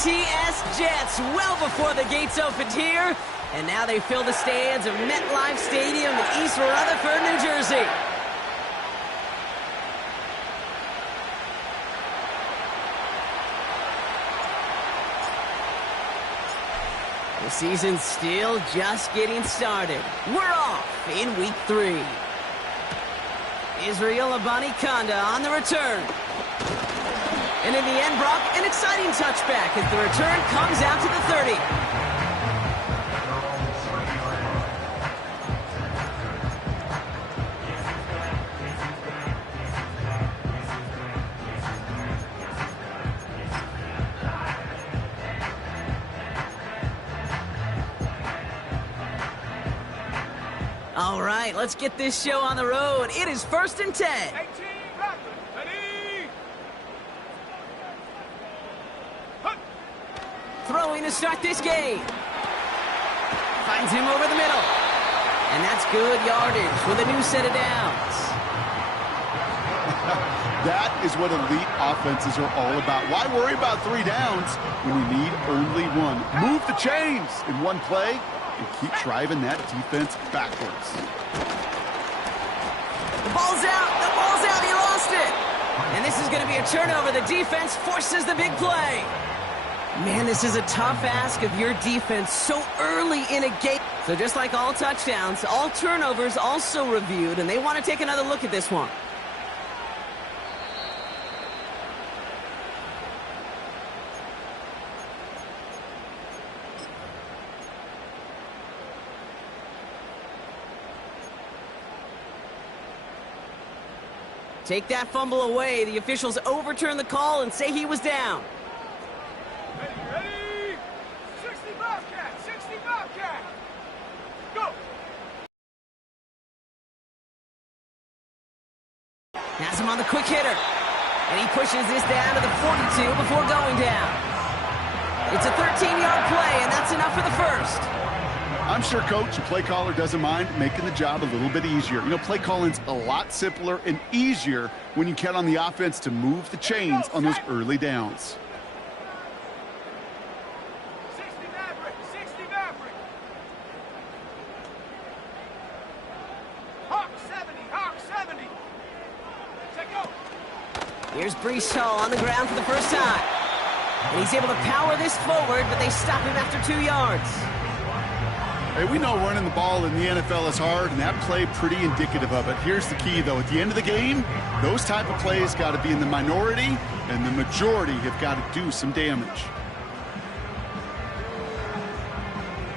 TS Jets well before the gates opened here, and now they fill the stands of MetLife Stadium in East Rutherford, New Jersey. The season's still just getting started. We're off in week 3. Israel Abanikanda on the return. And in the end, Brock, an exciting touchback as the return comes out to the 30. All right, let's get this show on the road. It is 1st and 10. Throwing to start this game. Finds him over the middle. And that's good yardage with a new set of downs. That is what elite offenses are all about. Why worry about 3 downs when you need only 1? Move the chains in one play and keep driving that defense backwards. The ball's out. The ball's out. He lost it. And this is going to be a turnover. The defense forces the big play. Man, this is a tough ask of your defense so early in a game. So just like all touchdowns, all turnovers also reviewed, and they want to take another look at this one. Take that fumble away. The officials overturn the call and say he was down. Ready? 60 Bobcat, 60 Bobcat. Go. Has him on the quick hitter. And he pushes this down to the 42 before going down. It's a 13-yard play, and that's enough for the first. I'm sure coach and play caller doesn't mind making the job a little bit easier. You know, play calling's a lot simpler and easier when you count on the offense to move the chains on those early downs. 60 Maverick, 60 Maverick. Hawk 70, Hawk 70. Check out. Here's Brees Hall on the ground for the first time. And he's able to power this forward, but they stop him after 2 yards. Hey, we know running the ball in the NFL is hard, and that play pretty indicative of it. Here's the key, though. At the end of the game, those type of plays got to be in the minority, and the majority have got to do some damage.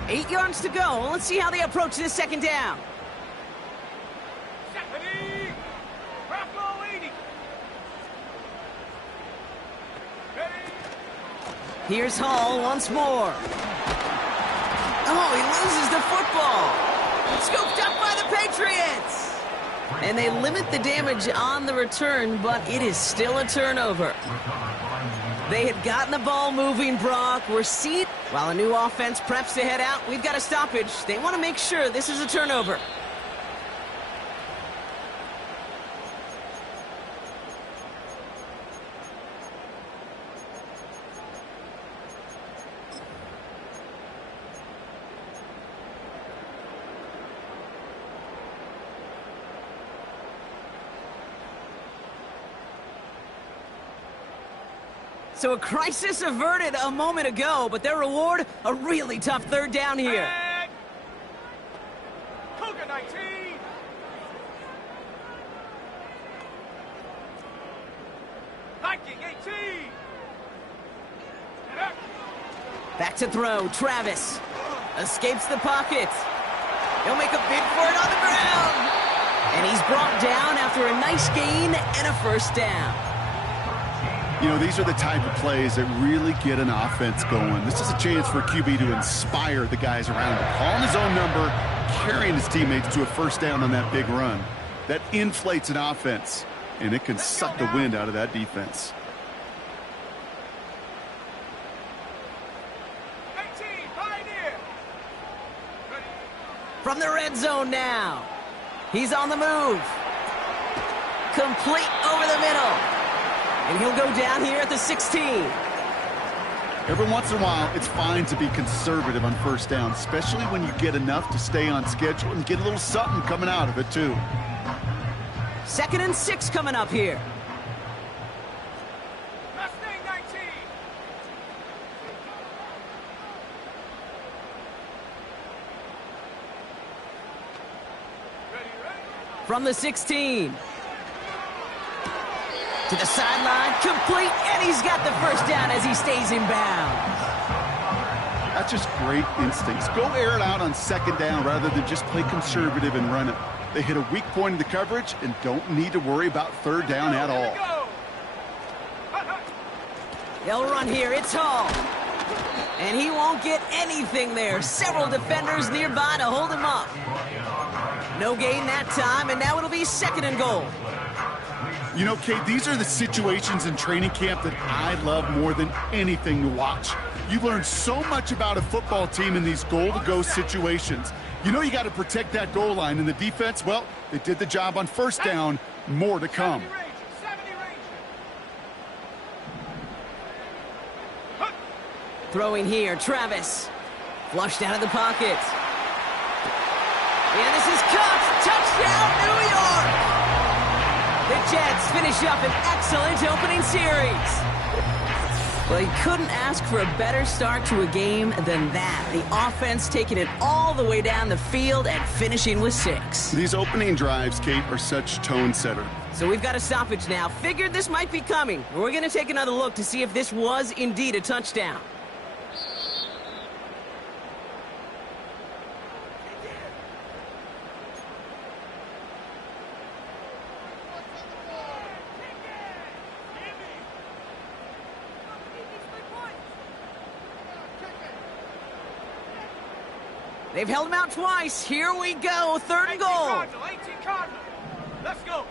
8 yards to go. Let's see how they approach this second down. Ready? Bravo 80. Ready? Here's Hall once more. Oh, he loses the football. Scooped up by the Patriots. And they limit the damage on the return, but it is still a turnover. They had gotten the ball moving, Brock. We're seeing, while a new offense preps to head out, we've got a stoppage. They want to make sure this is a turnover. So a crisis averted a moment ago, but their reward, a really tough third down here. And Cougar 19. Viking 18. And up. Back to throw, Travis. Escapes the pocket. He'll make a bid for it on the ground. And he's brought down after a nice gain and a first down. You know, these are the type of plays that really get an offense going. This is a chance for a QB to inspire the guys around him. Calling his own number, carrying his teammates to a first down on that big run. That inflates an offense, and it can suck the wind out of that defense. 18, Pioneer. From the red zone now. He's on the move. Complete over the middle. And he'll go down here at the 16. Every once in a while, it's fine to be conservative on first down, especially when you get enough to stay on schedule and get a little something coming out of it, too. 2nd and 6 coming up here. Mustang 19. Ready. From the 16. To the sideline, complete, and he's got the first down as he stays in bounds. That's just great instincts. Go air it out on 2nd down rather than just play conservative and run it. They hit a weak point in the coverage and don't need to worry about 3rd down at all. They'll run here. It's Hall. And he won't get anything there. Several defenders nearby to hold him up. No gain that time, and now it'll be 2nd and goal. You know, Kate, these are the situations in training camp that I love more than anything to watch. You learn so much about a football team in these goal-to-go situations. You know you got to protect that goal line, and the defense, well, they did the job on 1st down. More to come. 70 Ranger. Throwing here, Travis. Flushed out of the pocket. And this is caught. Touchdown, New York! The Jets finish up an excellent opening series. Well, you couldn't ask for a better start to a game than that. The offense taking it all the way down the field and finishing with 6. These opening drives, Kate, are such tone setter. So we've got a stoppage now. Figured this might be coming. We're going to take another look to see if this was indeed a touchdown. They've held him out twice. Here we go. 3rd and goal. 18 Cardinal. Let's go.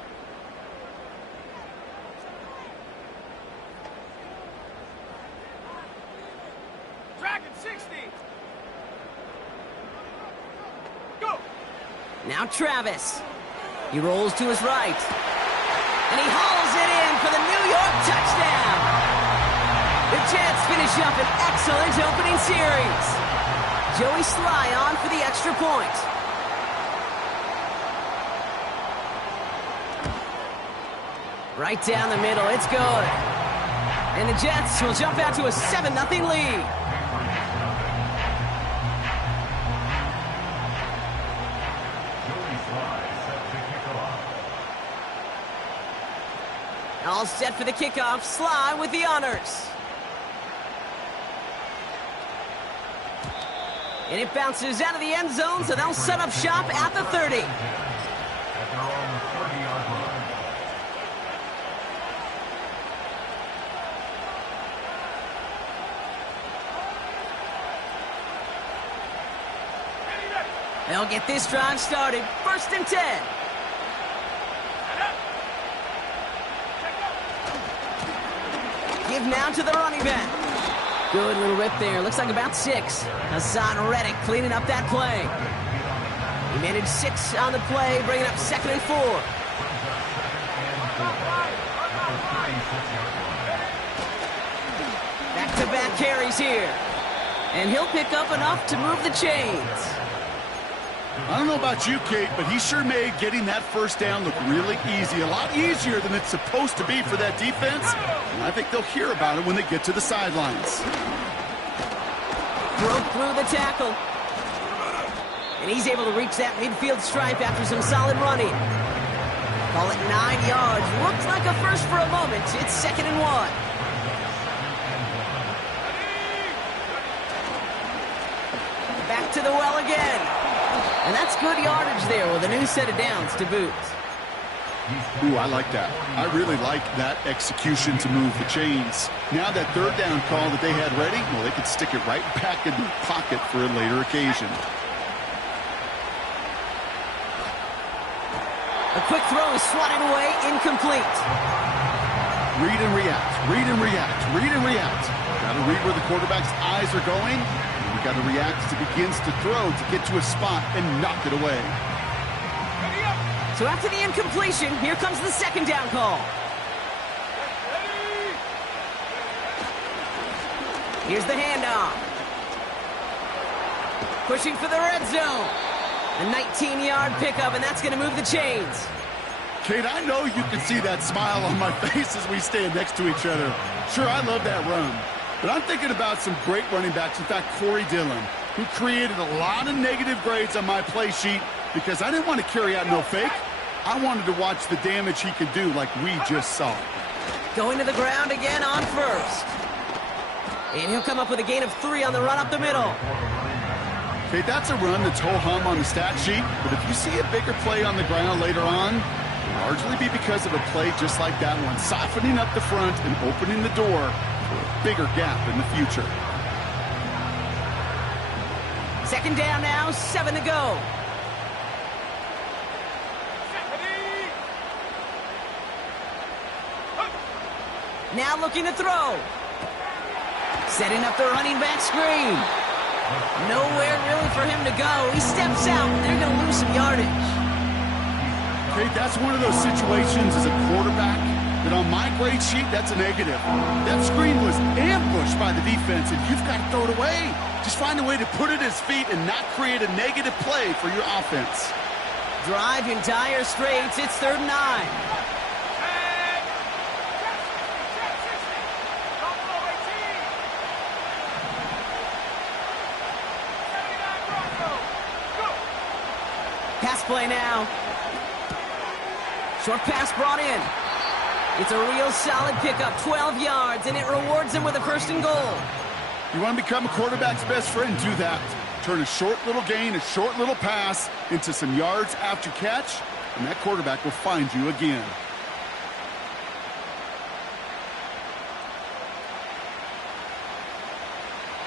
Dragon 60. Go. Now Travis. He rolls to his right. And he hauls it in for the New York touchdown. The Jets finish up an excellent opening series. Joey Sly on for the extra point. Right down the middle, it's good. And the Jets will jump out to a 7-0 lead. All set for the kickoff. Sly with the honors. And it bounces out of the end zone, so they'll set up shop at the 30. They'll get this drive started. 1st and 10. Give now to the running back. Good little rip there. Looks like about 6. Hassan Reddick cleaning up that play. He managed 6 on the play, bringing up 2nd and 4. Back-to-back carries here. And he'll pick up enough to move the chains. I don't know about you, Kate, but he sure made getting that 1st down look really easy. A lot easier than it's supposed to be for that defense. And I think they'll hear about it when they get to the sidelines. Broke through the tackle. And he's able to reach that midfield stripe after some solid running. Call it 9 yards. Looks like a first for a moment. It's 2nd and 1. Back to the well again. And that's good yardage there with a new set of downs to boot. Ooh, I like that. I really like that execution to move the chains. Now that 3rd down call that they had ready, well, they could stick it right back in the pocket for a later occasion. A quick throw is swatted away, incomplete. Read and react, read and react, read and react. Got to read where the quarterback's eyes are going. Got to react as he begins to throw to get to a spot and knock it away. So after the incompletion, here comes the 2nd down call. Here's the handoff. Pushing for the red zone. A 19-yard pickup, and that's going to move the chains. Kate, I know you can see that smile on my face as we stand next to each other. Sure, I love that run. But I'm thinking about some great running backs. In fact, Corey Dillon, who created a lot of negative grades on my play sheet because I didn't want to carry out no fake. I wanted to watch the damage he could do like we just saw. Going to the ground again on first. And he'll come up with a gain of 3 on the run up the middle. Okay, that's a run that's ho-hum on the stat sheet, but if you see a bigger play on the ground later on, it'll largely be because of a play just like that one, softening up the front and opening the door for a bigger gap in the future. Second down now, 7 to go. Now looking to throw. Setting up the running back screen. Nowhere really for him to go. He steps out. They're going to lose some yardage. Okay, that's one of those situations as a quarterback that on my grade sheet, that's a negative. That screen was ambushed by the defense, and you've got to throw it away. Just find a way to put it at his feet and not create a negative play for your offense. Drive in dire straits. It's 3rd and 9. Pass play now. Short pass brought in. It's a real solid pickup, 12 yards, and it rewards him with a 1st and goal. You want to become a quarterback's best friend, do that. Turn a short little gain, a short little pass into some yards after catch, and that quarterback will find you again.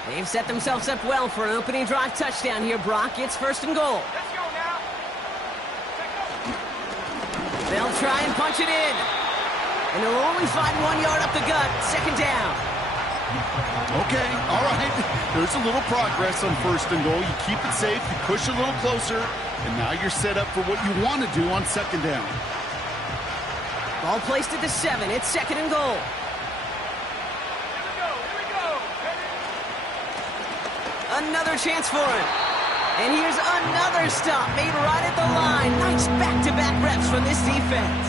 They've set themselves up well for an opening drive touchdown here, Brock. It's 1st and goal. Let's go now. They'll try and punch it in. And they'll only find 1 yard up the gut. 2nd down. Okay, all right. There's a little progress on 1st and goal. You keep it safe, you push a little closer, and now you're set up for what you want to do on 2nd down. Ball placed at the 7. It's 2nd and goal. Here we go. Another chance for him. And here's another stop made right at the line. Nice back-to-back reps from this defense.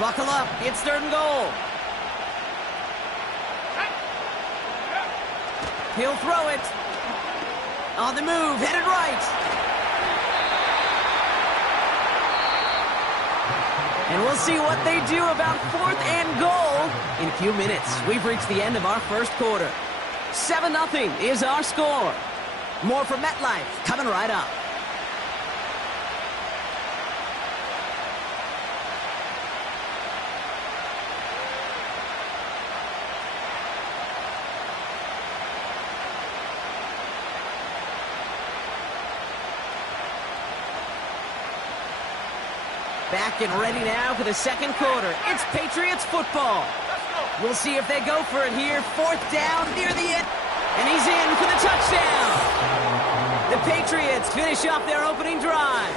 Buckle up. It's 3rd and goal. He'll throw it. On the move, headed right. And we'll see what they do about 4th and goal in a few minutes. We've reached the end of our 1st quarter. 7-0 is our score. More from MetLife coming right up. Back and ready now for the 2nd quarter. It's Patriots football. We'll see if they go for it here. 4th down near the end. And he's in for the touchdown. The Patriots finish off their opening drive.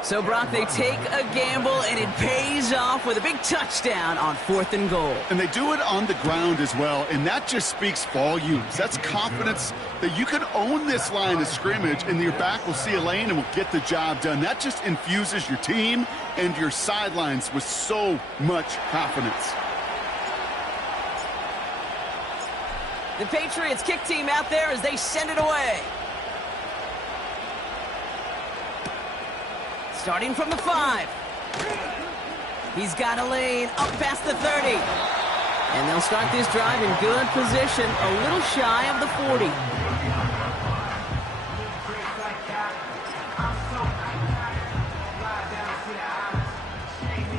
So, Brock, they take a gamble, and it pays off with a big touchdown on 4th and goal. And they do it on the ground as well, and that just speaks volumes. That's confidence that you can own this line of scrimmage, and your back will see a lane and will get the job done. That just infuses your team and your sidelines with so much confidence. The Patriots kick team out there as they send it away. Starting from the 5. He's got a lane up past the 30. And they'll start this drive in good position, a little shy of the 40.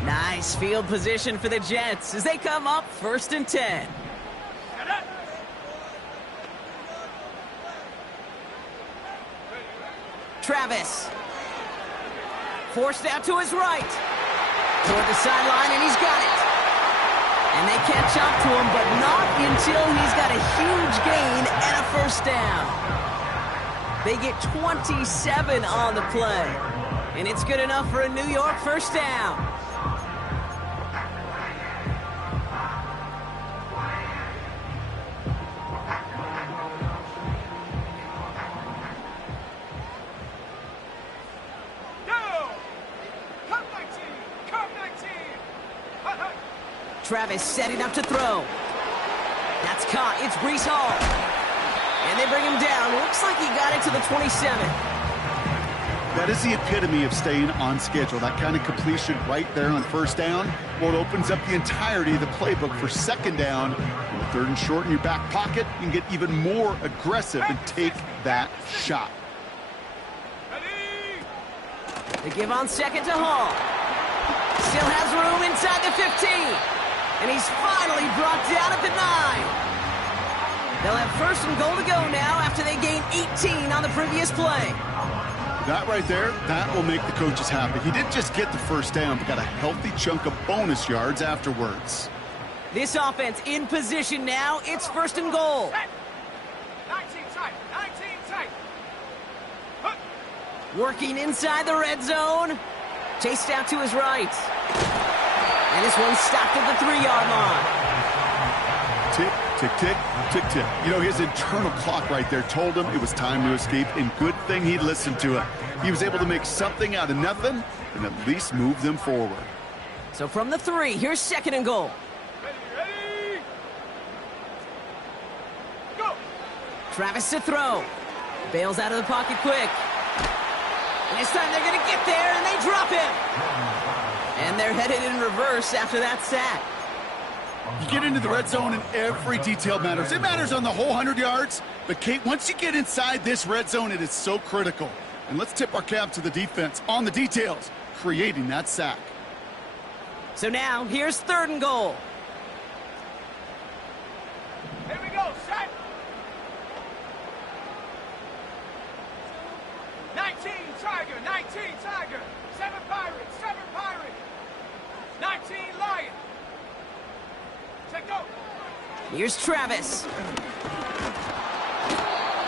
Nice field position for the Jets as they come up 1st and 10. Travis. Forced out to his right. Toward the sideline, and he's got it. And they catch up to him, but not until he's got a huge gain and a 1st down. They get 27 on the play. And it's good enough for a New York first down. Travis setting up to throw. That's caught. It's Breece Hall. And they bring him down. Looks like he got it to the 27. That is the epitome of staying on schedule. That kind of completion right there on first down. Well, it opens up the entirety of the playbook for second down. And with 3rd and short in your back pocket, you can get even more aggressive and take that shot. They give on second to Hall. Still has room inside the 15. And he's finally brought down at the 9. They'll have 1st and goal to go now after they gain 18 on the previous play. That right there, that will make the coaches happy. He didn't just get the first down, but got a healthy chunk of bonus yards afterwards. This offense in position now. It's 1st and goal. 19 tight, 19 tight. Working inside the red zone. Chased out to his right. And this one stopped at the 3-yard line. Tick, tick, tick, tick, tick. You know, his internal clock right there told him it was time to escape, and good thing he listened to it. He was able to make something out of nothing and at least move them forward. So from the 3, here's 2nd and goal. Ready? Go! Travis to throw. Bails out of the pocket quick. And this time they're going to get there, and they drop him. And they're headed in reverse after that sack. You get into the red zone and every detail matters. It matters on the whole 100 yards. But, Kate, once you get inside this red zone, it is so critical. And let's tip our cap to the defense on the details, creating that sack. So now, here's 3rd and goal. Here we go, set! 19 Tiger, 19 Tiger. 7 Pirates, 7 Pirates. 19 Lion. Check go. Here's Travis.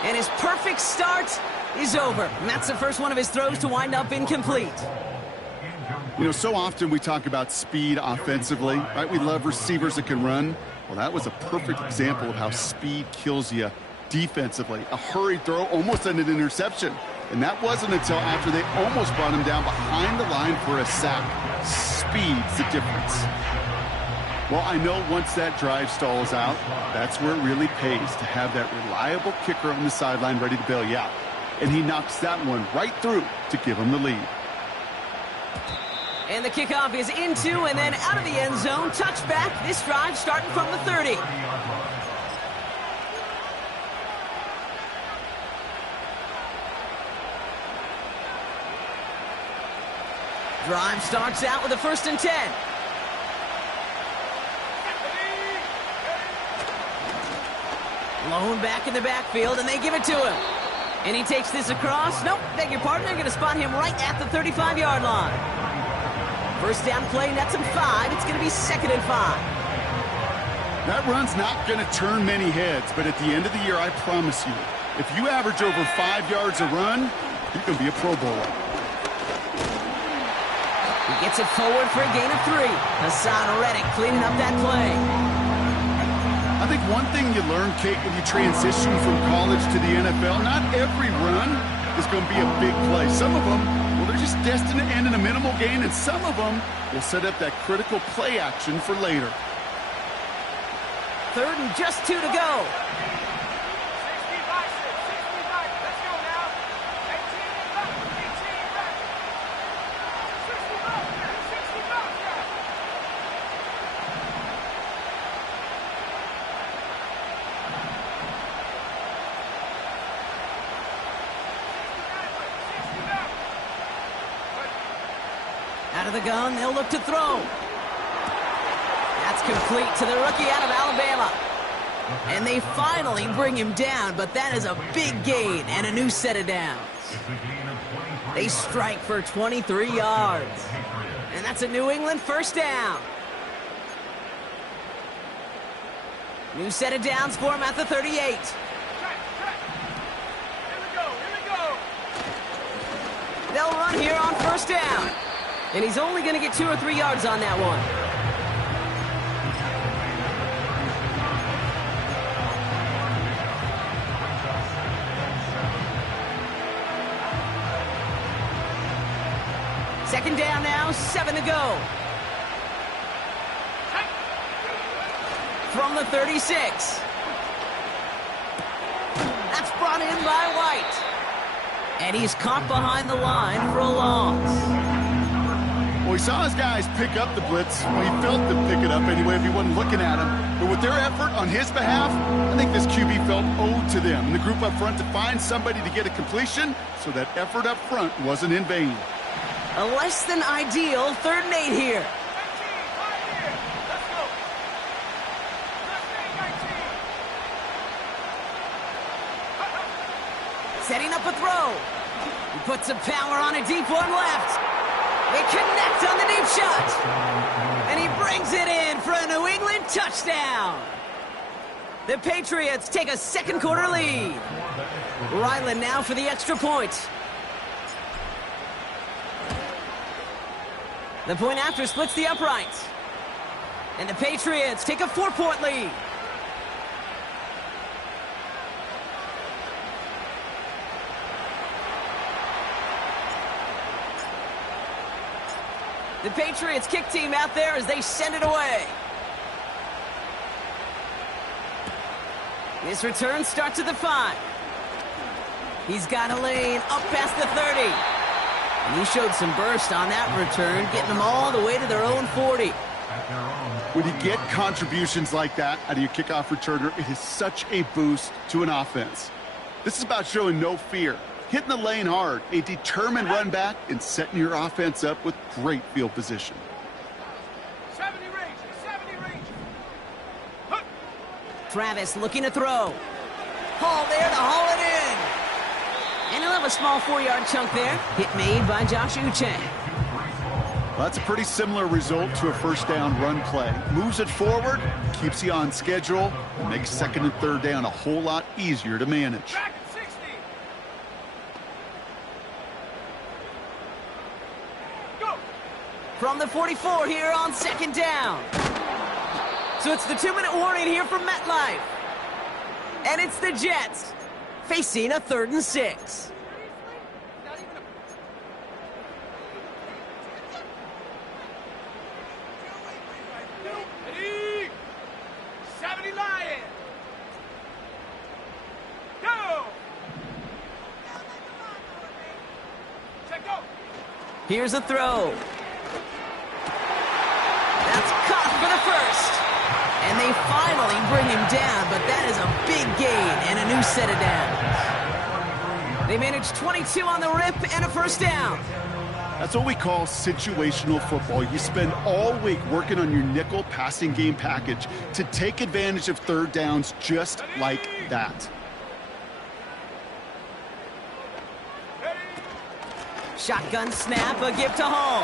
And his perfect start is over. And that's the first one of his throws to wind up incomplete. You know, so often we talk about speed offensively, right? We love receivers that can run. Well, that was a perfect example of how speed kills you defensively. A hurried throw, almost an interception. And that wasn't until after they almost brought him down behind the line for a sack. Speed's the difference. Well, I know once that drive stalls out, that's where it really pays to have that reliable kicker on the sideline ready to bail you out. And he knocks that one right through to give him the lead. And the kickoff is into and then out of the end zone. Touchback. This drive starting from the 30. Drive starts out with a 1st and 10. Lone back in the backfield, and they give it to him. And he takes this across. Nope, beg your pardon. They're going to spot him right at the 35-yard line. First down play, nets him 5. It's going to be 2nd and 5. That run's not going to turn many heads, but at the end of the year, I promise you, if you average over 5 yards a run, you're going to be a Pro Bowler. He gets it forward for a gain of 3. Hassan Reddick cleaning up that play. I think one thing you learn, Kate, when you transition from college to the NFL, not every run is going to be a big play. Some of them, well, they're just destined to end in a minimal gain, and some of them will set up that critical play action for later. 3rd and just 2 to go. 60 by 6, 60 by. Let's go now. 18 back, 18 back. 60 back, 60 back. Out of the gun, they'll look to throw. That's complete to the rookie out of Alabama. And they finally bring him down, but that is a big gain and a new set of downs. They strike for 23 yards. And that's a New England first down. New set of downs for him at the 38. Here we go, here we go. They'll run here on first down. And he's only going to get 2 or 3 yards on that one. Second down now, 7 to go. From the 36. That's brought in by White. And he's caught behind the line for a loss. Well, he saw his guys pick up the blitz. Well, he felt them pick it up anyway if he wasn't looking at him. But with their effort on his behalf, I think this QB felt owed to them. And the group up front to find somebody to get a completion, so that effort up front wasn't in vain. A less than ideal 3rd and 8 here. 19, right here. Let's go. Setting up a throw. He puts some power on a deep one left. They connect on the deep shot. And he brings it in for a New England touchdown. The Patriots take a second quarter lead. Ryland now for the extra point. The point after splits the uprights. And the Patriots take a 4-point lead. The Patriots kick team out there as they send it away. This return starts at the 5. He's got a lane up past the 30. And he showed some burst on that return, getting them all the way to their own 40. When you get contributions like that out of your kickoff returner, it is such a boost to an offense. This is about showing no fear, hitting the lane hard, a determined run back, and setting your offense up with great field position. 70 range, 70 range. Huh. Travis looking to throw. Hall there to haul it in. And he'll have a small 4-yard chunk there. Hit made by Josh Uche. Well, that's a pretty similar result to a first down run play. Moves it forward, keeps you on schedule, and makes 2nd and 3rd down a whole lot easier to manage. Back at 60. Go. From the 44 here on 2nd down. So it's the 2-minute warning here from MetLife. And it's the Jets facing a 3rd and 6. Ready? 70 Lions. Go. Check go. Here's a throw. That's caught for the first. And they finally bring him down, but that is a big gain and a new set of downs. They managed 22 on the rip and a first down. That's what we call situational football. You spend all week working on your nickel passing game package to take advantage of 3rd downs just like that. Shotgun snap, a give to Hall.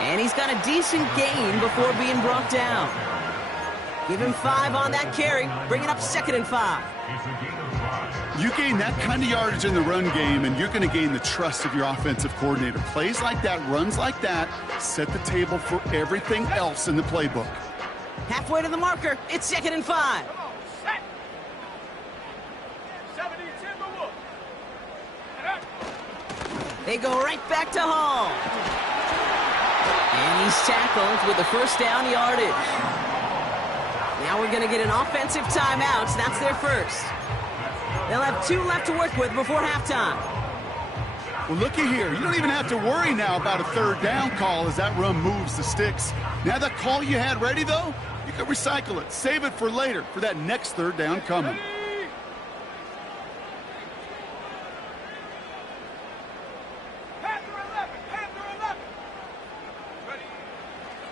And he's got a decent gain before being brought down. Give him 5 on that carry, bringing up 2nd and 5. You gain that kind of yardage in the run game, and you're going to gain the trust of your offensive coordinator. Plays like that, runs like that, set the table for everything else in the playbook. Halfway to the marker, it's 2nd and 5. Come on, set. 70 Timberwolves. They go right back to Hall. And he's tackled with the first down yardage. Now we're going to get an offensive timeout. That's their first. They'll have 2 left to work with before halftime. Well, looky here. You don't even have to worry now about a 3rd down call as that run moves the sticks. Now that call you had ready, though, you can recycle it. Save it for later for that next 3rd down coming. Ready? Panther 11, Panther 11. Ready?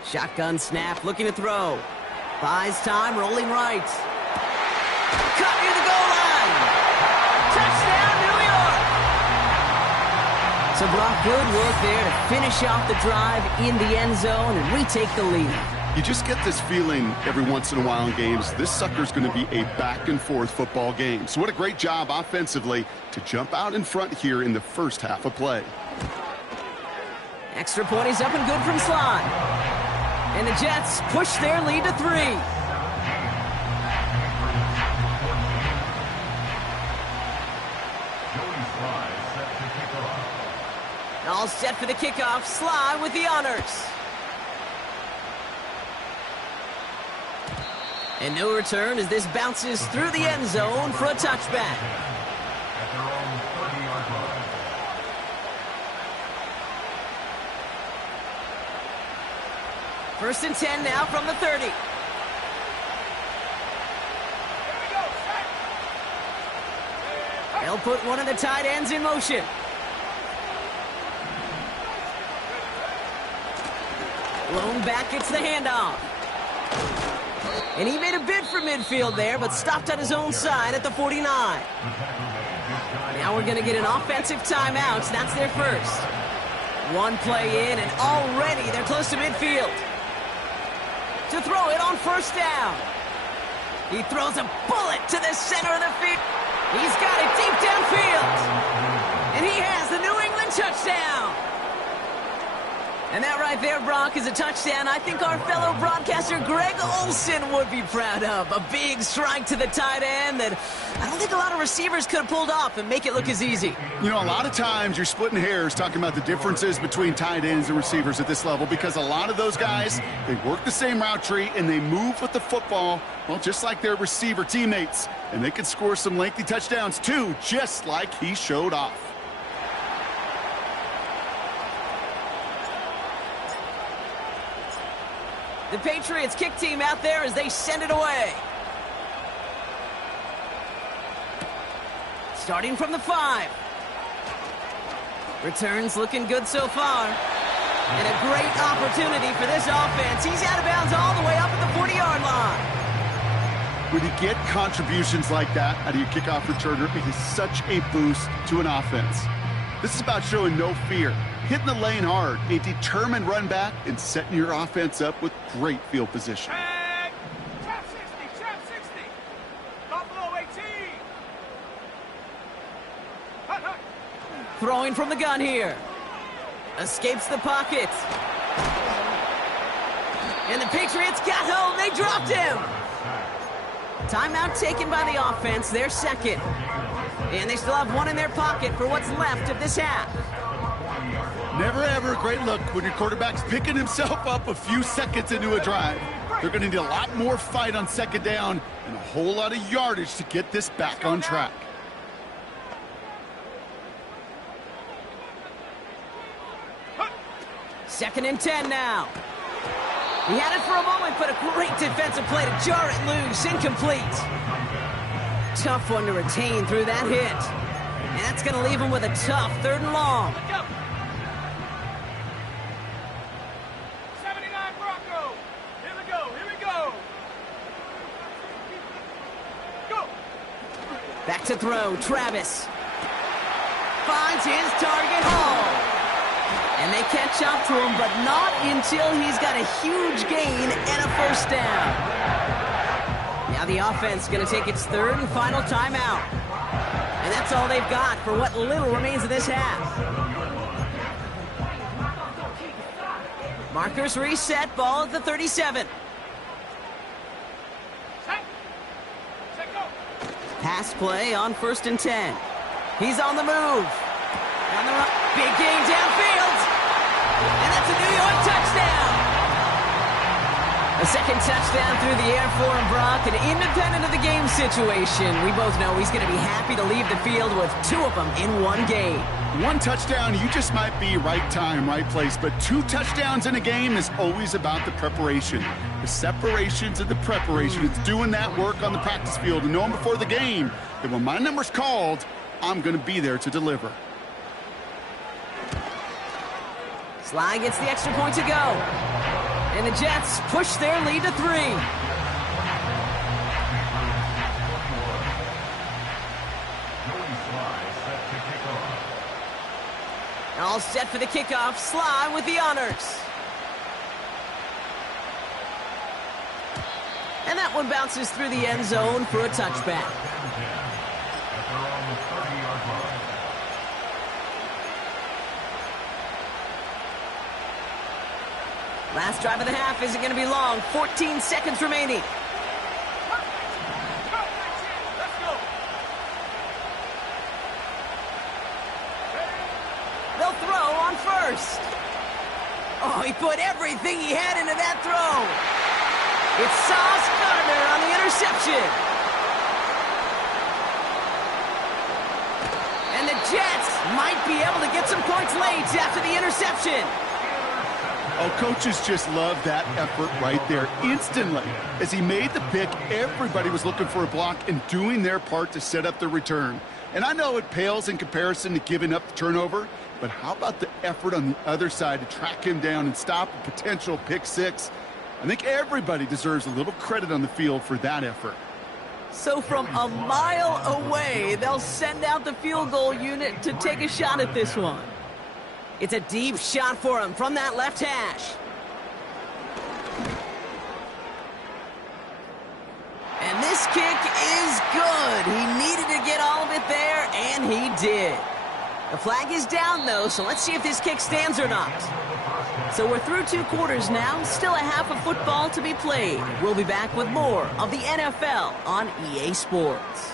Shotgun snap, looking to throw. Buys time, rolling right. Cut near the goal line. Touchdown, New York. So Brock, good work there to finish off the drive in the end zone and retake the lead. You just get this feeling every once in a while in games, this sucker's going to be a back-and-forth football game. So what a great job offensively to jump out in front here in the first half of play. Extra point is up and good from Sly. And the Jets push their lead to 3. All set for the kickoff. Sly with the honors. And no return as this bounces through the end zone for a touchback. First and 10 now from the 30. They'll put one of the tight ends in motion. Lone back gets the handoff. And he made a bid for midfield there, but stopped on his own side at the 49. Now we're going to get an offensive timeout. That's their first. One play in, and already they're close to midfield. To throw it on first down. He throws a bullet to the center of the field. He's got it deep downfield. And he has the New England touchdown. And that right there, Brock, is a touchdown I think our fellow broadcaster Greg Olson would be proud of. A big strike to the tight end that I don't think a lot of receivers could have pulled off and make it look as easy. You know, a lot of times you're splitting hairs talking about the differences between tight ends and receivers at this level because a lot of those guys, they work the same route tree and they move with the football, well, just like their receiver teammates. And they can score some lengthy touchdowns too, just like he showed off. The Patriots kick team out there as they send it away. Starting from the 5. Returns looking good so far. And a great opportunity for this offense. He's out of bounds all the way up at the 40-yard line. When you get contributions like that out of your kickoff returner, it is such a boost to an offense. This is about showing no fear, hitting the lane hard, a determined run back, and setting your offense up with great field position. And trap 60. Buffalo 18. Hut, hut. Throwing from the gun here. Escapes the pocket. And the Patriots got home. They dropped him. Timeout taken by the offense, their second. And they still have one in their pocket for what's left of this half. Never ever a great look when your quarterback's picking himself up a few seconds into a drive. They're going to need a lot more fight on second down and a whole lot of yardage to get this back on track. Second and 10 now. He had it for a moment, but a great defensive play to jar it loose. Incomplete. Tough one to retain through that hit. And that's going to leave him with a tough 3rd and long. 79 Bronco. Here we go. Go. Back to throw, Travis. Finds his target, Hall. And they catch up to him, but not until he's got a huge gain and a first down. Now the offense going to take its 3rd and final timeout. And that's all they've got for what little remains of this half. Markers reset, ball at the 37. Set, go. Pass play on 1st and 10. He's on the move. On the run. Big gain downfield. And that's a New York touchdown. A second touchdown through the air for him, Brock. And independent of the game situation, we both know he's going to be happy to leave the field with 2 of them in one game. 1 touchdown, you just might be right time, right place. But 2 touchdowns in a game is always about the preparation. The separations and the preparation. It's doing that work on the practice field and knowing before the game that when my number's called, I'm going to be there to deliver. Sly gets the extra point to go. And the Jets push their lead to 3. All set for the kickoff. Sly with the honors. And that one bounces through the end zone for a touchback. Last drive of the half isn't going to be long. 14 seconds remaining. They'll throw on first. Oh, he put everything he had into that throw. It's Sauce Gardner on the interception. And the Jets might be able to get some points late after the interception. Oh, coaches just love that effort right there. Instantly, as he made the pick, everybody was looking for a block and doing their part to set up the return. And I know it pales in comparison to giving up the turnover, but how about the effort on the other side to track him down and stop a potential pick six? I think everybody deserves a little credit on the field for that effort. So from a mile away, they'll send out the field goal unit to take a shot at this one. It's a deep shot for him from that left hash. And this kick is good. He needed to get all of it there, and he did. The flag is down, though, so let's see if this kick stands or not. So we're through 2 quarters now, still a half of football to be played. We'll be back with more of the NFL on EA Sports.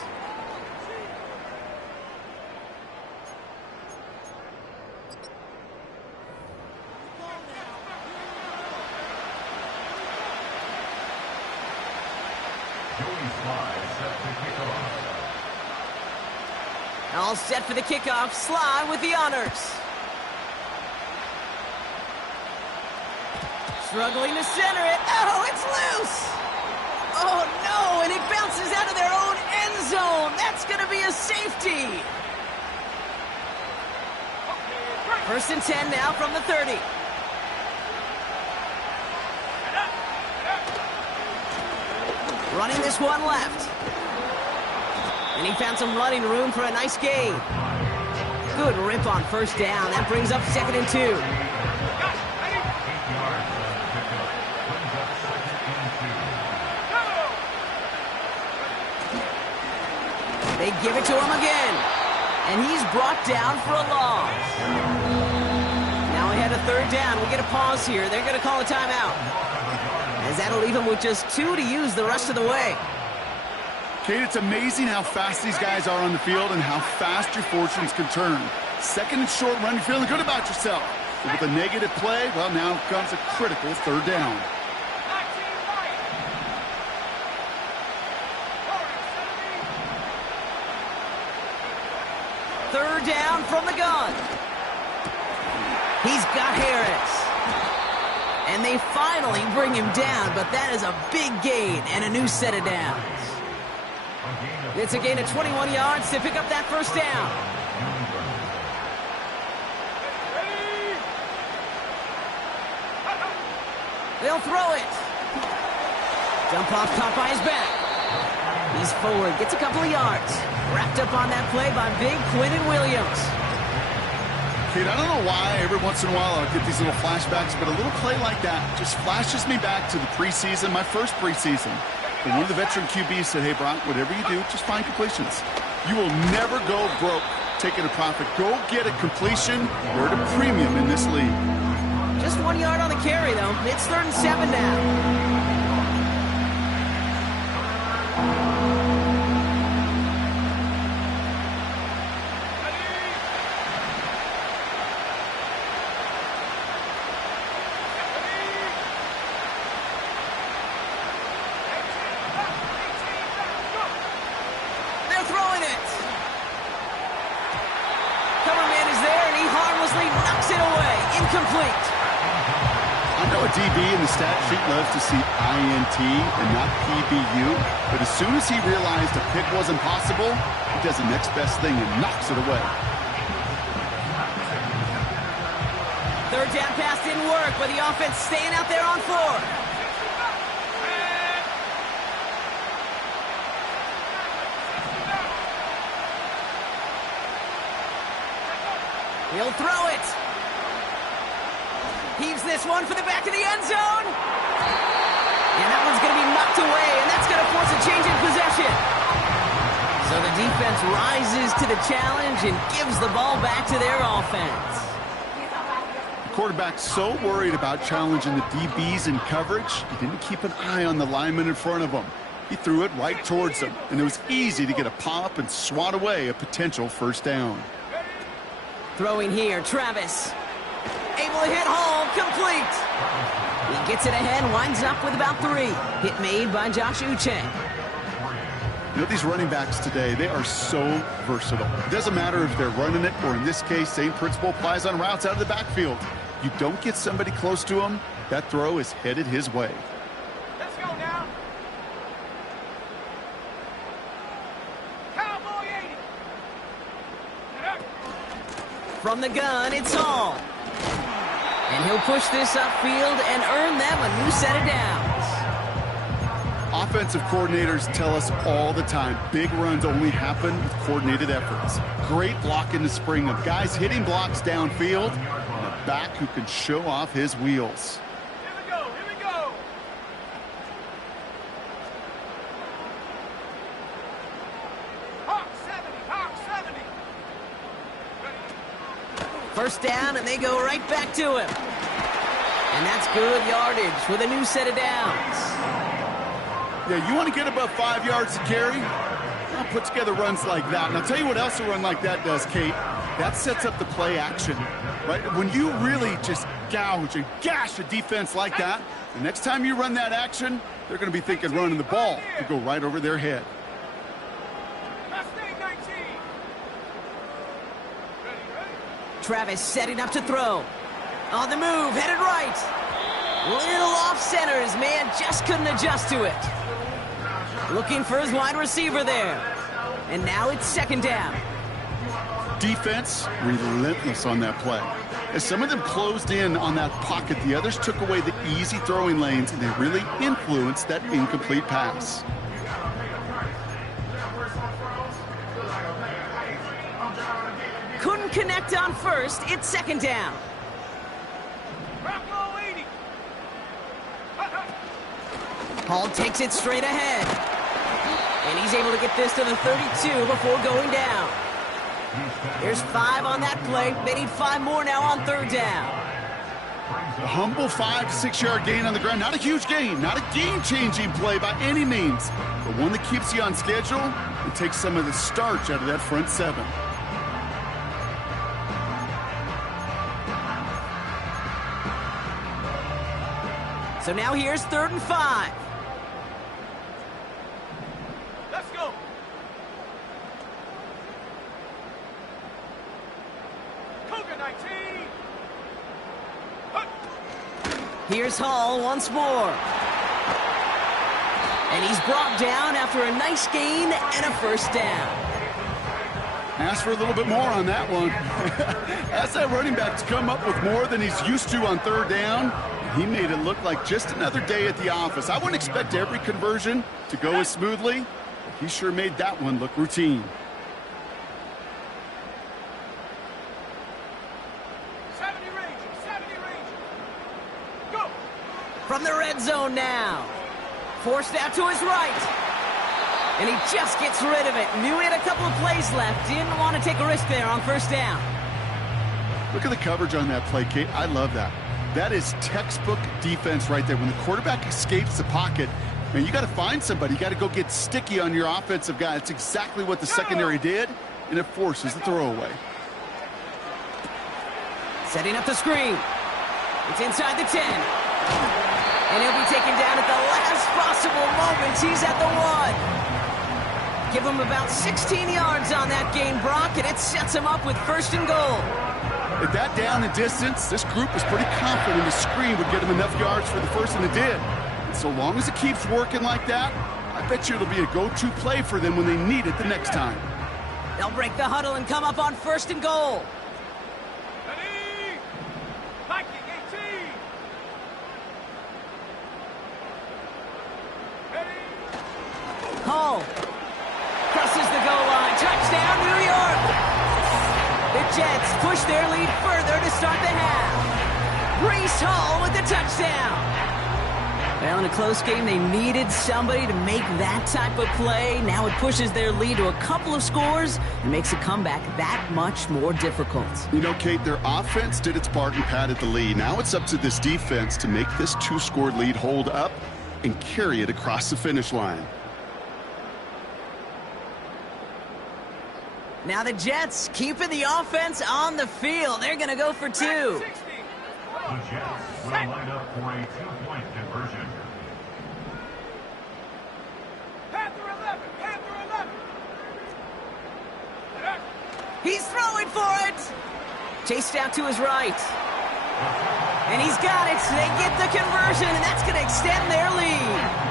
All set for the kickoff. Sly with the honors. Struggling to center it. Oh, it's loose. Oh, no, and it bounces out of their own end zone. That's going to be a safety. 1st and 10 now from the 30. Running this one left. And he found some running room for a nice gain. Good rip on 1st down. That brings up 2nd and 2. They give it to him again. And he's brought down for a loss. Now we had a 3rd down. We get a pause here. They're going to call a timeout, as that'll leave him with just 2 to use the rest of the way. Kate, it's amazing how fast these guys are on the field and how fast your fortunes can turn. 2nd and short run, you're feeling good about yourself. But with a negative play, well, now comes a critical 3rd down. 3rd down from the gun. He's got Harris. And they finally bring him down, but that is a big gain and a new set of downs. It's a gain of 21 yards to pick up that 1st down. They'll throw it. Jump off caught by his back. He's forward, gets a couple of yards. Wrapped up on that play by big Quinnen Williams. Kate, I don't know why every once in a while I'll get these little flashbacks, but a little play like that just flashes me back to the preseason, my first preseason. And one of the veteran QBs said, hey, Brock, whatever you do, just find completions. You will never go broke taking a profit. Go get a completion. You're at a premium in this league. Just 1 yard on the carry, though. It's 3rd and 7 now. Incomplete. I know a DB in the stat sheet loves to see INT and not PBU, but as soon as he realized a pick wasn't possible, he does the next best thing and knocks it away. 3rd down pass didn't work, but the offense staying out there on 4. He'll throw it. Heaves this one for the back of the end zone. And that one's going to be knocked away, and that's going to force a change in possession. So the defense rises to the challenge and gives the ball back to their offense. The quarterback's so worried about challenging the DBs in coverage, he didn't keep an eye on the lineman in front of him. He threw it right towards them, and it was easy to get a pop and swat away a potential first down. Throwing here, Travis. Able to hit Hall, complete. He gets it ahead, winds up with about 3. Hit made by Josh Uche. You know, these running backs today, they are so versatile. It doesn't matter if they're running it, or in this case, same principle applies on routes out of the backfield. You don't get somebody close to him, that throw is headed his way. Let's go now. Cowboy 80. From the gun, it's Hall. And he'll push this upfield and earn them a new set of downs. Offensive coordinators tell us all the time, big runs only happen with coordinated efforts. Great block in the spring of guys hitting blocks downfield, and a back who can show off his wheels. Here we go, here we go. Hawk 70, Hawk 70. First down, and they go right back to him. And that's good yardage with a new set of downs. Yeah, you want to get above 5 yards to carry? Well, put together runs like that. And I'll tell you what else a run like that does, Kate. That sets up the play action, right? When you really just gouge and gash a defense like that, the next time you run that action, they're going to be thinking running the ball to go right over their head. Mustang 19. Ready, ready. Travis setting up to throw. On the move, headed right. Little off center, his man just couldn't adjust to it. Looking for his wide receiver there. And now it's second down. Defense relentless on that play. As some of them closed in on that pocket, the others took away the easy throwing lanes, and they really influenced that incomplete pass. Couldn't connect on first, it's second down. Bravo 80. Hall takes it straight ahead. And he's able to get this to the 32 before going down. There's 5 on that play. They need 5 more now on third down. A humble 5 to 6 yard gain on the ground. Not a huge gain, not a game-changing play by any means, but one that keeps you on schedule and takes some of the starch out of that front 7. So now here's 3rd and 5. Let's go. Cougar 19. Here's Hall once more. And he's brought down after a nice gain and a first down. Ask for a little bit more on that one. Ask that running back to come up with more than he's used to on third down. He made it look like just another day at the office. I wouldn't expect every conversion to go as smoothly, but he sure made that one look routine. 70 Ranger, 70 Ranger. Go. From the red zone now. Forced out to his right. And he just gets rid of it. Knew he had a couple of plays left. Didn't want to take a risk there on first down. Look at the coverage on that play, Kate. I love that. That is textbook defense right there. When the quarterback escapes the pocket, man, you got to find somebody. You got to go get sticky on your offensive guy. That's exactly what the secondary did, and it forces the throwaway. Setting up the screen. It's inside the 10. And he'll be taken down at the last possible moment. He's at the 1. Give him about 16 yards on that gain, Brock, and it sets him up with 1st and goal. At that down and distance, this group was pretty confident the screen would get him enough yards for the first, and it did. And so long as it keeps working like that, I bet you it'll be a go-to play for them when they need it the next time. They'll break the huddle and come up on 1st and goal. Ready. Viking 18. Ready. Hall crosses the goal line. Touchdown, New York. The Jets push their lead further to start the half. Breece Hall with the touchdown. Well, in a close game, they needed somebody to make that type of play. Now it pushes their lead to a couple of scores and makes a comeback that much more difficult. You know, Kate, their offense did its part and padded the lead. Now it's up to this defense to make this 2-score lead hold up and carry it across the finish line. Now the Jets keeping the offense on the field. They're going to go for 2. The Jets will line up for a 2-point conversion. Panther 11, Panther 11. He's throwing for it. Chased out to his right. And he's got it. They get the conversion, and that's going to extend their lead.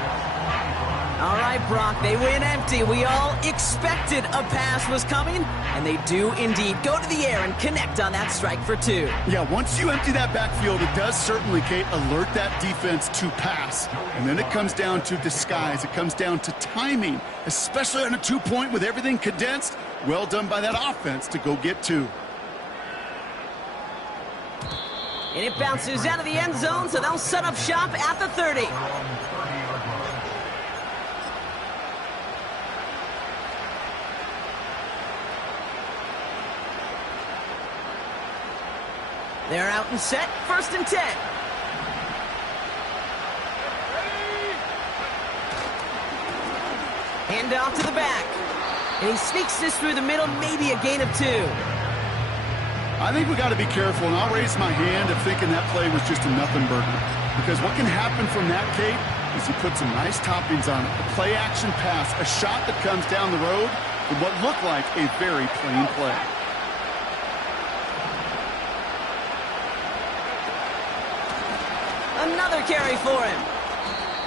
All right, Brock, they win empty. We all expected a pass was coming, and they do indeed go to the air and connect on that strike for 2. Yeah, once you empty that backfield, it does certainly, Kate, alert that defense to pass. And then it comes down to disguise. It comes down to timing, especially on a 2-point with everything condensed. Well done by that offense to go get 2. And it bounces out of the end zone, so they'll set up shop at the 30. They're out and set, 1st and 10. Hand off to the back. And he sneaks this through the middle, maybe a gain of 2. I think we got to be careful, and I'll raise my hand of thinking that play was just a nothing burger. Because what can happen from that, Kate, is he puts some nice toppings on it. A play-action pass, a shot that comes down the road for what looked like a very plain play. Another carry for him.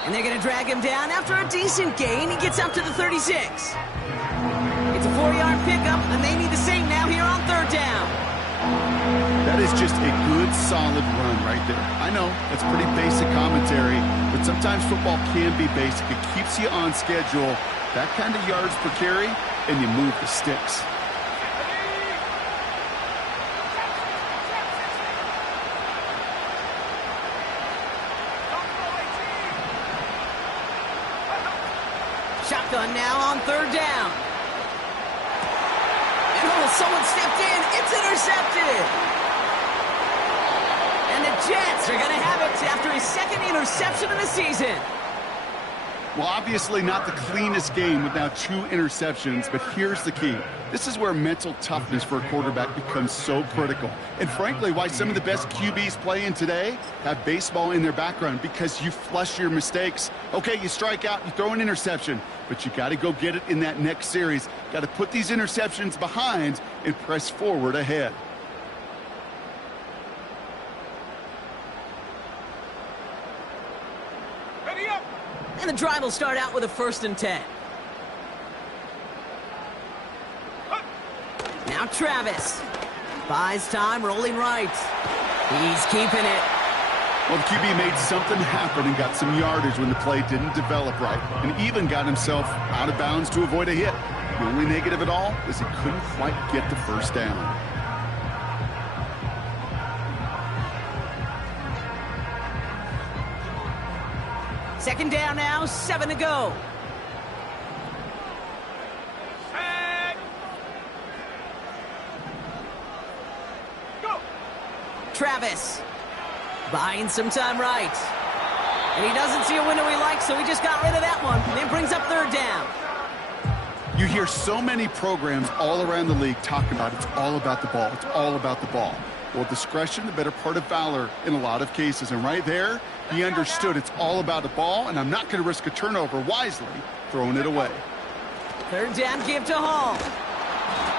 And they're going to drag him down after a decent gain. He gets up to the 36. It's a 4-yard pickup, and they need the same now here on 3rd down. That is just a good, solid run right there. I know, that's pretty basic commentary, but sometimes football can be basic. It keeps you on schedule, that kind of yards per carry, and you move the sticks. Shotgun now on 3rd down. And someone stepped in. It's intercepted. And the Jets are going to have it after his 2nd interception of the season. Well, obviously not the cleanest game with now 2 interceptions, but here's the key. This is where mental toughness for a quarterback becomes so critical. And frankly, why some of the best QBs playing today have baseball in their background, because you flush your mistakes. Okay, you strike out, you throw an interception, but you got to go get it in that next series. Got to put these interceptions behind and press forward ahead. Ready up. And the drive will start out with a 1st and 10. Now Travis. Buys time, rolling right. He's keeping it. Well, the QB made something happen and got some yardage when the play didn't develop right, and even got himself out of bounds to avoid a hit. The only negative at all is he couldn't quite get the 1st down. Second down now, 7 to go. Set. Go. Travis. Buying some time right. And he doesn't see a window he likes, so he just got rid of that one. And then brings up 3rd down. You hear so many programs all around the league talking about it's all about the ball. It's all about the ball. Well, discretion, the better part of valor in a lot of cases. And right there, he understood it's all about the ball, and I'm not going to risk a turnover, wisely throwing it away. 3rd down give to Hall.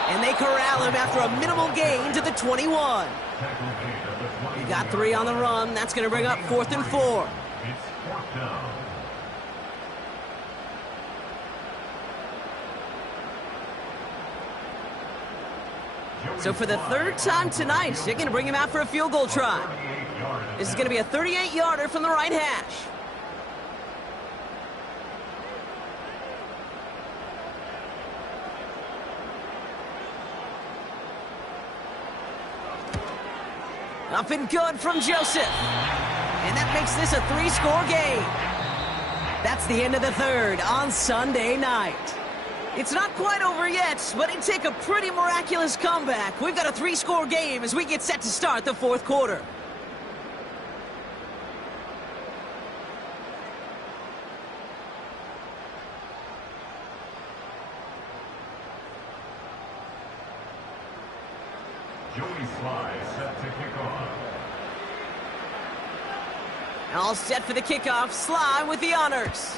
And they corral him after a minimal gain to the 21. He got 3 on the run. That's going to bring up 4th and 4. It's 4th down. So for the 3rd time tonight, they're going to bring him out for a field goal try. This is going to be a 38-yarder from the right hash. Up and good from Joseph. And that makes this a 3-score game. That's the end of the third on Sunday night. It's not quite over yet, but it'd take a pretty miraculous comeback. We've got a 3-score game as we get set to start the fourth quarter. Set to kick off. All set for the kickoff. Sly with the honors.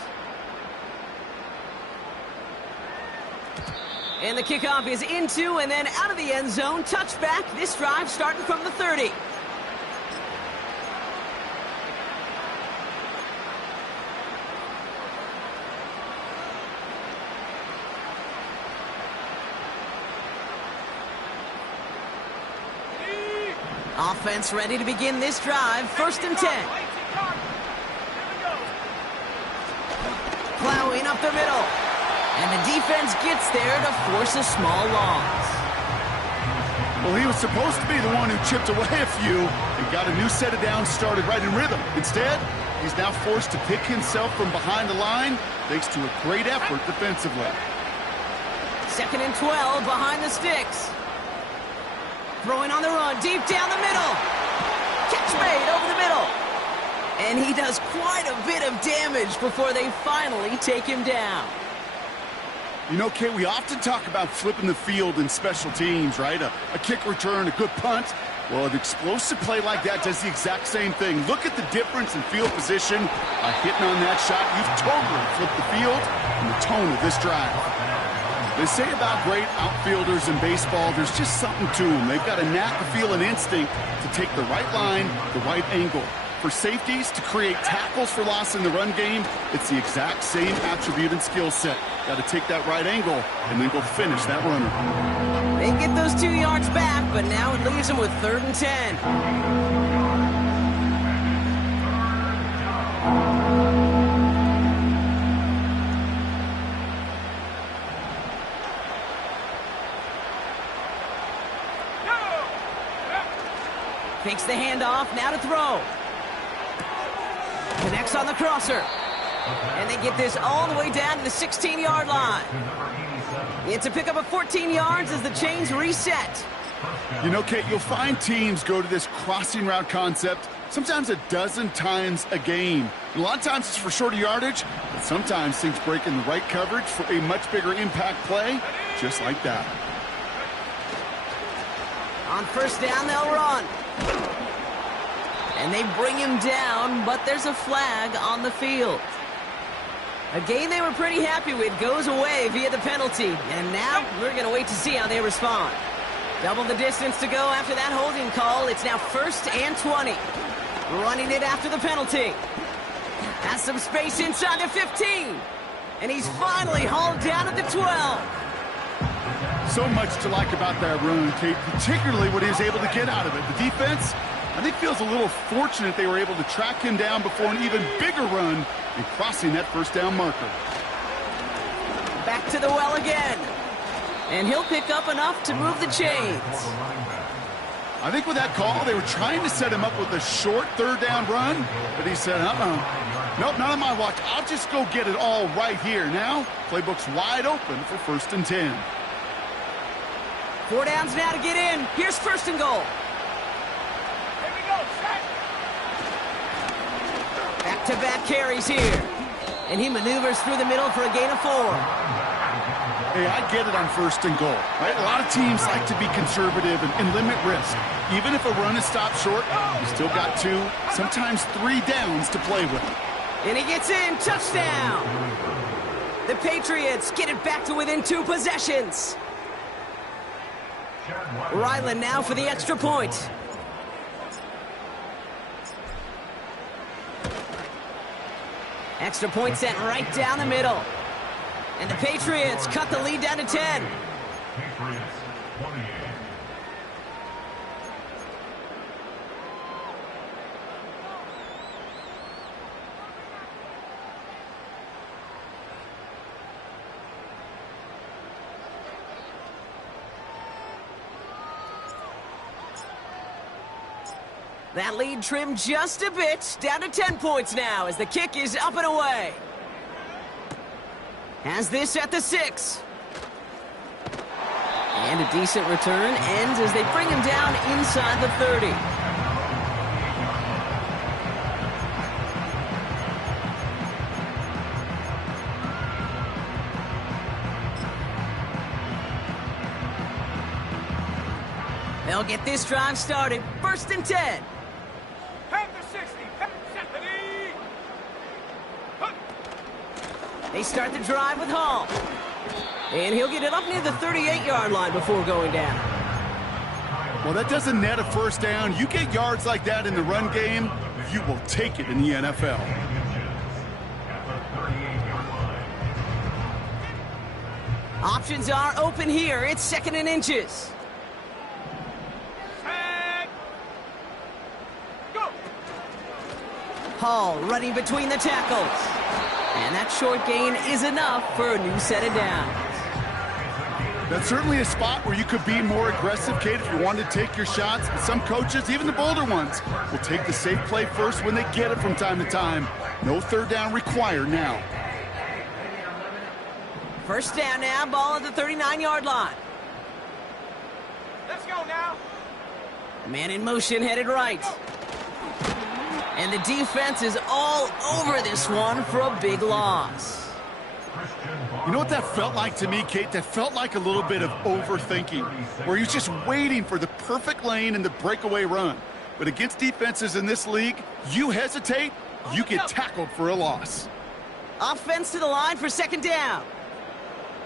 And the kickoff is into and then out of the end zone. Touchback. This drive starting from the 30. Offense ready to begin this drive. 1st and 10. Plowing up the middle. And the defense gets there to force a small loss. Well, he was supposed to be the one who chipped away a few and got a new set of downs started right in rhythm. Instead, he's now forced to pick himself from behind the line thanks to a great effort defensively. 2nd and 12 behind the sticks. Throwing on the run, deep down the middle. Catch made over the middle. And he does quite a bit of damage before they finally take him down. You know, Kate, we often talk about flipping the field in special teams, right? A kick return, a good punt. Well, an explosive play like that does the exact same thing. Look at the difference in field position. By hitting on that shot, you've totally flipped the field and the tone of this drive. They say about great outfielders in baseball, there's just something to them. They've got a knack, a feel, and instinct to take the right line, the right angle. For safeties to create tackles for loss in the run game, it's the exact same attribute and skill set. Got to take that right angle and then go finish that runner. They get those 2 yards back, but now it leaves them with 3rd and 10. Takes the handoff, now to throw. Connects on the crosser. And they get this all the way down to the 16-yard line. It's a pickup of 14 yards as the chains reset. You know, Kate, you'll find teams go to this crossing route concept sometimes a dozen times a game. A lot of times it's for shorter yardage, but sometimes things break in the right coverage for a much bigger impact play, just like that. On 1st down, they'll run. And they bring him down, but there's a flag on the field. A game they were pretty happy with goes away via the penalty. And now we're going to wait to see how they respond. Double the distance to go after that holding call. It's now 1st and 20. Running it after the penalty. Has some space inside the 15. And he's finally hauled down at the 12. So much to like about that run, Kate, particularly what he was able to get out of it. The defense, I think, feels a little fortunate they were able to track him down before an even bigger run and crossing that 1st down marker. Back to the well again. And he'll pick up enough to move the chains. I think with that call, they were trying to set him up with a short 3rd down run, but he said, nope, not on my watch. I'll just go get it all right here. Now, playbook's wide open for 1st and 10. 4 downs now to get in. Here's 1st and goal. Here we go, set. Back-to-back carries here. And he maneuvers through the middle for a gain of 4. Hey, I get it on 1st and goal, right? A lot of teams like to be conservative and limit risk. Even if a run is stopped short, you still got 2, sometimes 3 downs to play with. And he gets in. Touchdown. The Patriots get it back to within 2 possessions. Ryland now for the extra point. Extra point sent right down the middle. And the Patriots cut the lead down to 10. Patriots 28. That lead trimmed just a bit, down to 10 points now as the kick is up and away. Has this at the 6. And a decent return ends as they bring him down inside the 30. They'll get this drive started. 1st and 10. Panther 60. They start the drive with Hall. And he'll get it up near the 38-yard line before going down. Well, that doesn't net a first down. You get yards like that in the run game, you will take it in the NFL. Options are open here. It's 2nd and inches. Go. Hall running between the tackles. And that short gain is enough for a new set of downs. That's certainly a spot where you could be more aggressive, Kate, if you wanted to take your shots. But some coaches, even the bolder ones, will take the safe play first when they get it from time to time. No third down required now. 1st down now, ball at the 39-yard line. Let's go now. Man in motion, headed right. And the defense is all over this one for a big loss. You know what that felt like to me, Kate? That felt like a little bit of overthinking, where he was just waiting for the perfect lane and the breakaway run. But against defenses in this league, you hesitate, you get tackled for a loss. Offense to the line for 2nd down.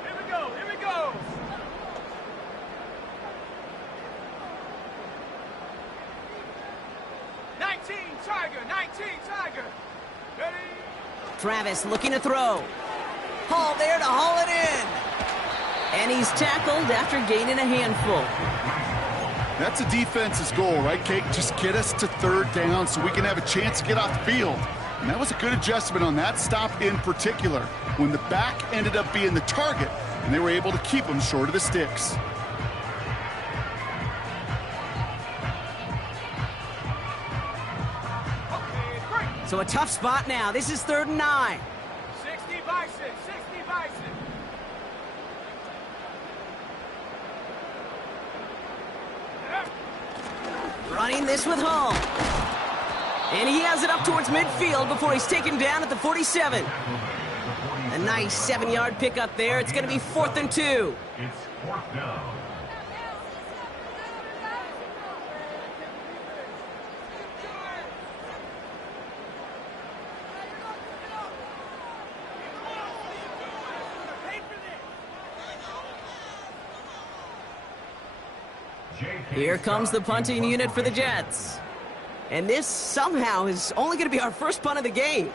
Here we go. Here we go. Tiger. 19 Tiger. Ready? Travis looking to throw. Hall there to haul it in. And he's tackled after gaining a handful. That's a defense's goal, right, Kate? Just get us to 3rd down so we can have a chance to get off the field. And that was a good adjustment on that stop in particular, when the back ended up being the target, and they were able to keep him short of the sticks. So a tough spot now. This is 3rd and 9. 60 by 6. 60 by 6. Running this with Hall. And he has it up towards midfield before he's taken down at the 47. A nice 7-yard pickup there. It's going to be 4th and 2. It's 4th down. Here comes the punting unit for the Jets. And this somehow is only going to be our first punt of the game.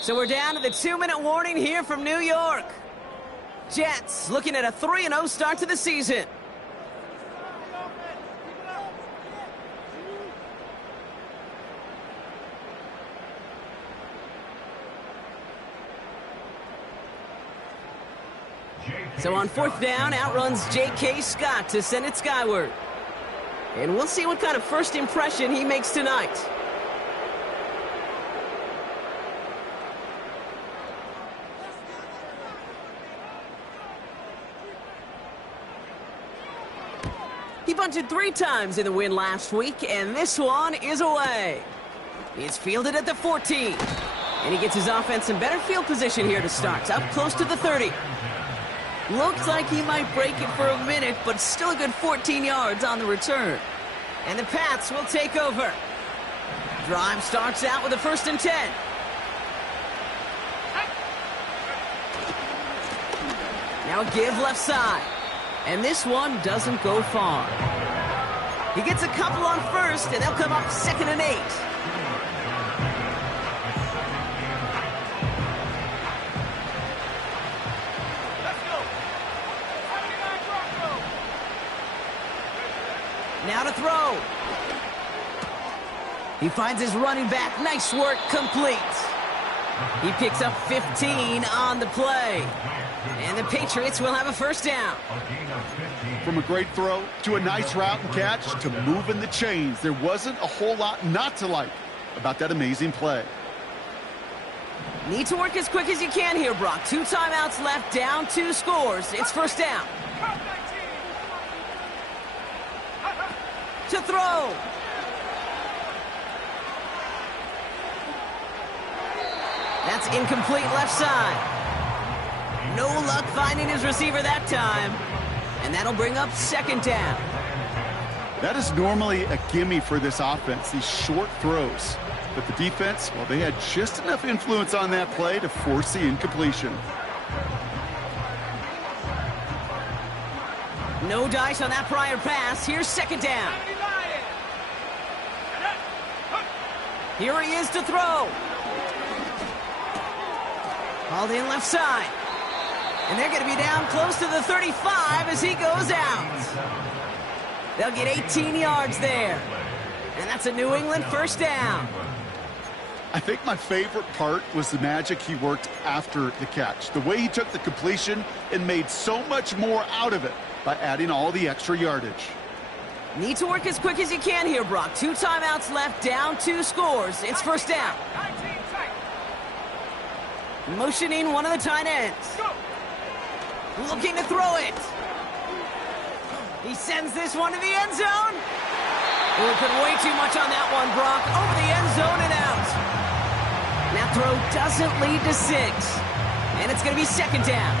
So we're down to the 2-minute warning here from New York. Jets looking at a 3-0 start to the season. So on 4th down, outruns J.K. Scott to send it skyward. And we'll see what kind of first impression he makes tonight. He bunted 3 times in the win last week, and this one is away. It's fielded at the 14. And he gets his offense in better field position here to start, up close to the 30. Looks like he might break it for a minute, but still a good 14 yards on the return. And the Pats will take over. Drive starts out with a 1st and 10. Now a give left side. And this one doesn't go far. He gets a couple on 1st, and they'll come up 2nd and 8. Now to throw. He finds his running back. Nice work, complete. He picks up 15 on the play. And the Patriots will have a 1st down. From a great throw to a nice route and catch to moving the chains, there wasn't a whole lot not to like about that amazing play. Need to work as quick as you can here, Brock. 2 timeouts left, down 2 scores. It's first down. To throw. That's incomplete left side. No luck finding his receiver that time. And that'll bring up second down. That is normally a gimme for this offense, these short throws. But the defense, well, they had just enough influence on that play to force the incompletion. No dice on that prior pass. Here's second down. Here he is to throw. Hauled in left side. And they're going to be down close to the 35 as he goes out. They'll get 18 yards there. And that's a New England first down. I think my favorite part was the magic he worked after the catch. The way he took the completion and made so much more out of it by adding all the extra yardage. Need to work as quick as you can here, Brock. 2 timeouts left, down 2 scores. It's first down. Motioning one of the tight ends. Looking to throw it. He sends this one to the end zone. Oh, put way too much on that one, Brock. Over the end zone and out. That throw doesn't lead to 6. And it's going to be second down.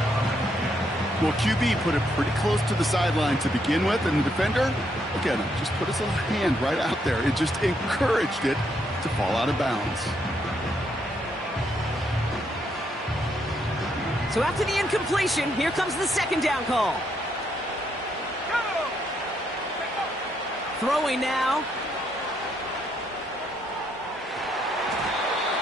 Well, QB put it pretty close to the sideline to begin with, and the defender, again, just put his little hand right out there. It just encouraged it to fall out of bounds. So after the incompletion, here comes the second down call. Throwing now.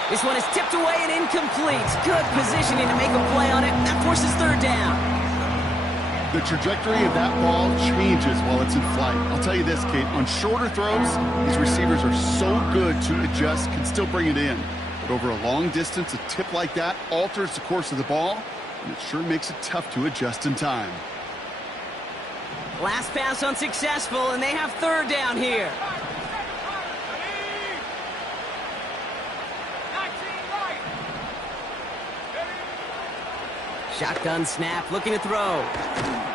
This one is tipped away and incomplete. Good positioning to make a play on it. That forces third down. The trajectory of that ball changes while it's in flight. I'll tell you this, Kate, on shorter throws, these receivers are so good to adjust, can still bring it in. But over a long distance, a tip like that alters the course of the ball, and it sure makes it tough to adjust in time. Last pass unsuccessful, and they have third down here. Shotgun snap, looking to throw.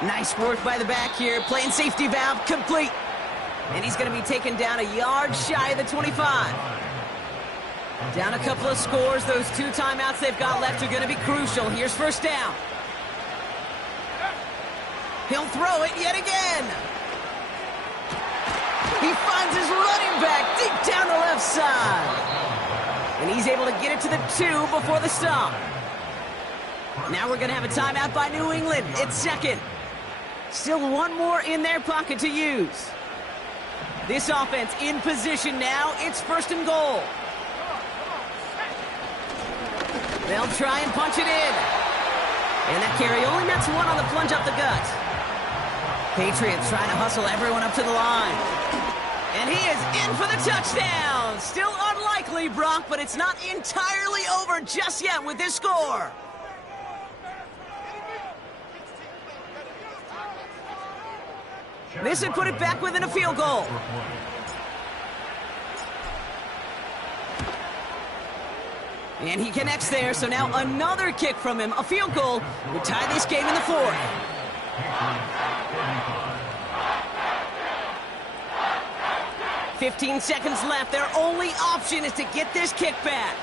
Nice work by the back here, playing safety valve, complete. And he's going to be taken down a yard shy of the 25. Down a couple of scores. Those 2 timeouts they've got left are going to be crucial. Here's first down. He'll throw it yet again. He finds his running back deep down the left side. And he's able to get it to the 2 before the stop. Now we're going to have a timeout by New England. It's second. Still one more in their pocket to use. This offense in position now. It's first and goal. They'll try and punch it in. And that carry only nets 1 on the plunge up the gut. Patriots trying to hustle everyone up to the line. And he is in for the touchdown. Still unlikely, Brock, but it's not entirely over just yet with this score. This would put it back within a field goal. And he connects there, so now another kick from him. A field goal would tie this game in the 4th. "15 seconds left. Their only option is to get this kick back.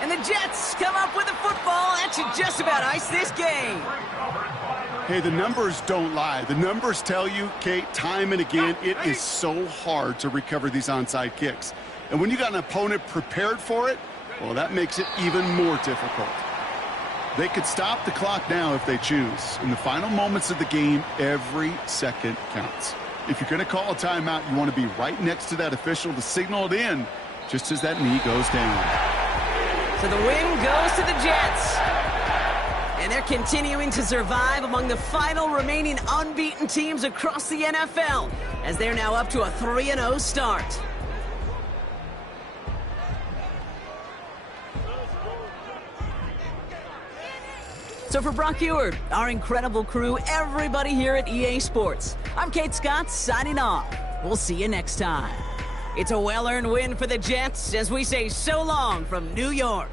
And the Jets come up with a football. That should just about ice this game. Hey, the numbers don't lie. The numbers tell you, Kate, time and again, it is so hard to recover these onside kicks. And when you got an opponent prepared for it, well, that makes it even more difficult. They could stop the clock now if they choose. In the final moments of the game, every second counts. If you're going to call a timeout, you want to be right next to that official to signal it in just as that knee goes down. So the win goes to the Jets. And they're continuing to survive among the final remaining unbeaten teams across the NFL as they're now up to a 3-0 start. So for Brock Ewart, our incredible crew, everybody here at EA Sports, I'm Kate Scott signing off. We'll see you next time. It's a well-earned win for the Jets as we say so long from New York.